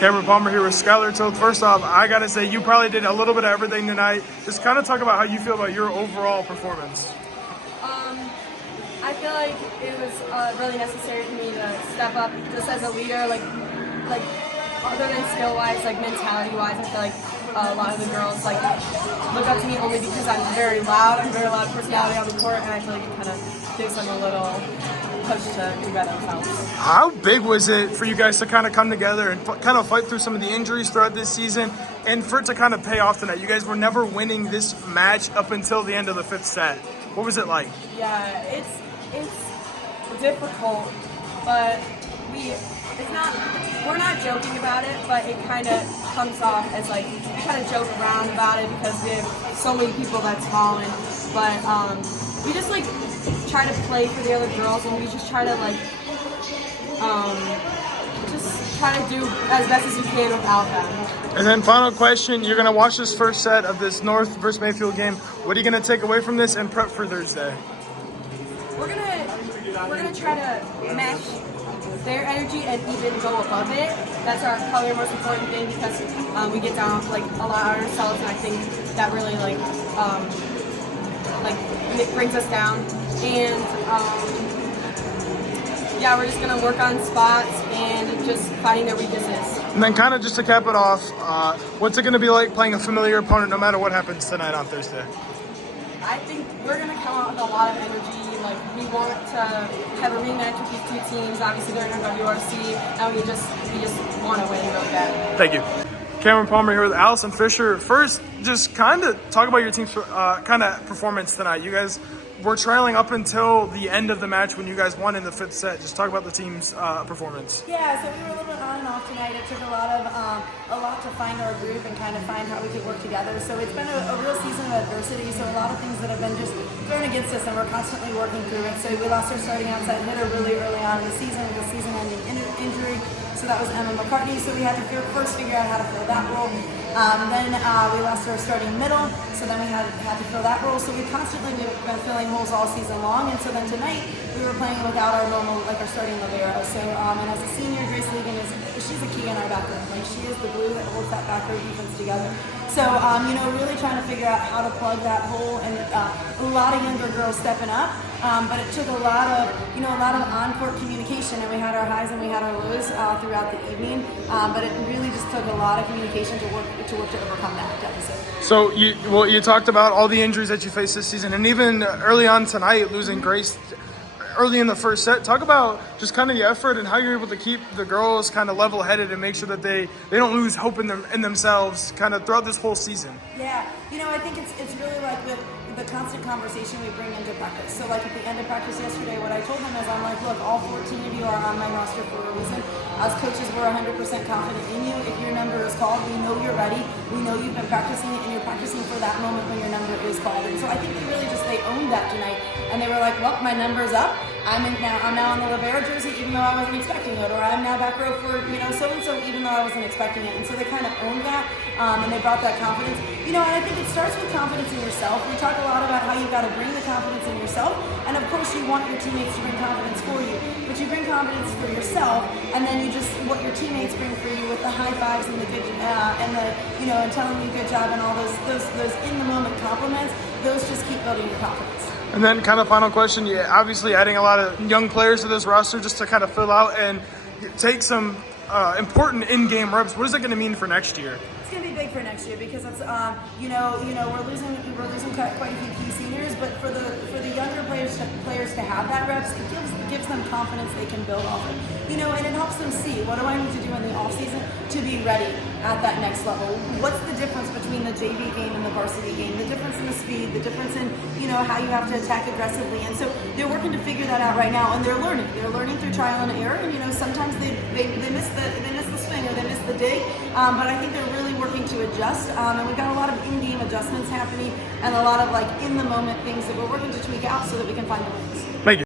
Cameron Palmer here with Skylar Toth. First off, I gotta say you probably did a little bit of everything tonight. Just kind of talk about how you feel about your overall performance. I feel like it was really necessary for me to step up just as a leader, like other than skill-wise, like mentality-wise. I feel like a lot of the girls like look up to me only because I'm very loud. I'm a very loud personality on the court, and I feel like it kind of gives them a little push to do better themselves. How big was it for you guys to kind of come together and kind of fight through some of the injuries throughout this season, and for it to kind of pay off tonight? You guys were never winning this match up until the end of the fifth set. What was it like? Yeah, it's difficult, but we're not joking about it, but it kind of comes off as like we kind of joke around about it because we have so many people that's fallen, but we just like try to play for the other girls, and we just try to like just try to do as best as we can without them. And then final question, you're gonna watch this first set of this North versus Mayfield game. What are you gonna take away from this and prep for Thursday? We're gonna try to match their energy and even go above it. That's probably our most important thing because we get down like a lot on ourselves, and I think that really it brings us down. And yeah, we're just gonna work on spots and just finding their weaknesses. And then kind of just to cap it off, what's it gonna be like playing a familiar opponent no matter what happens tonight on Thursday? I think we're gonna come out with a lot of energy. Like we want to have a rematch with these two teams. Obviously they're in our WRC, and we just want to win really bad. Thank you. Cameron Palmer here with Alison Fisher. First, just kind of talk about your team's kind of performance tonight. You guys were trailing up until the end of the match when you guys won in the fifth set. Just talk about the team's performance. Yeah, so we were a little bit on and off tonight. It took a lot to find our groove and kind of find how we could work together. So it's been a real season of adversity. So a lot of things that have been just thrown against us, and we're constantly working through it. So we lost our starting outside hitter really early on in the season with a season-ending injury. So that was Emma McCartney. So we had to first figure out how to fill that role. Then we lost our starting middle, so then we had to fill that role. So we constantly been filling holes all season long, and so then tonight we were playing without our normal, like our starting libero. So and as a senior, Grace Legan she's a key in our back row. Like she is the glue that holds that back row defense together. So really trying to figure out how to plug that hole, and a lot of younger girls stepping up. But it took a lot of on-court communication, and we had our highs and we had our lows throughout the evening. But it really just took a lot of communication to work to overcome that deficit. So you talked about all the injuries that you faced this season, and even early on tonight, losing Grace early in the first set. Talk about just kind of the effort and how you're able to keep the girls kind of level-headed and make sure that they don't lose hope in themselves kind of throughout this whole season. Yeah, I think it's really like with the constant conversation we bring into practice. So like at the end of practice yesterday, what I told them is I'm like, look, all 14 of you are on my roster for a reason. As coaches, we're 100% confident in you. If your number is called, we know you're ready. We know you've been practicing, and you're practicing for that moment when your number is called. And so I think they owned that tonight, and they were like, well, my number's up. I'm now on the libero jersey, even though I wasn't expecting it, or I'm now back row for so-and-so, even though I wasn't expecting it. And so they kind of owned that, and they brought that confidence. And I think it starts with confidence in yourself. We talk a lot about how you've got to bring the confidence in yourself, and of course you want your teammates to bring confidence for you, but you bring confidence for yourself, and then you just what your teammates bring for you with the high fives and the good and telling you good job and all those in the moment compliments. Those just keep building your confidence. And then kind of final question, you're obviously adding a lot of young players to this roster just to kind of fill out and take some important in-game reps. What is that going to mean for next year? It's going to be big for next year because it's we're losing quite a few key seniors, but for the younger players to have that reps, it gives them confidence they can build off of. And it helps them see, what do I need to do in the off season to be ready at that next level? What's the difference between the JV game and the varsity game? The difference in the speed, the difference in how you have to attack aggressively. And so they're working to figure that out right now, and they're learning. They're learning through trial and error. And sometimes they miss the swing or they miss the dig, but I think they're really working to adjust. And we've got a lot of in-game adjustments happening, and a lot of in the moment things that we're working to tweak out so that we can find the wins.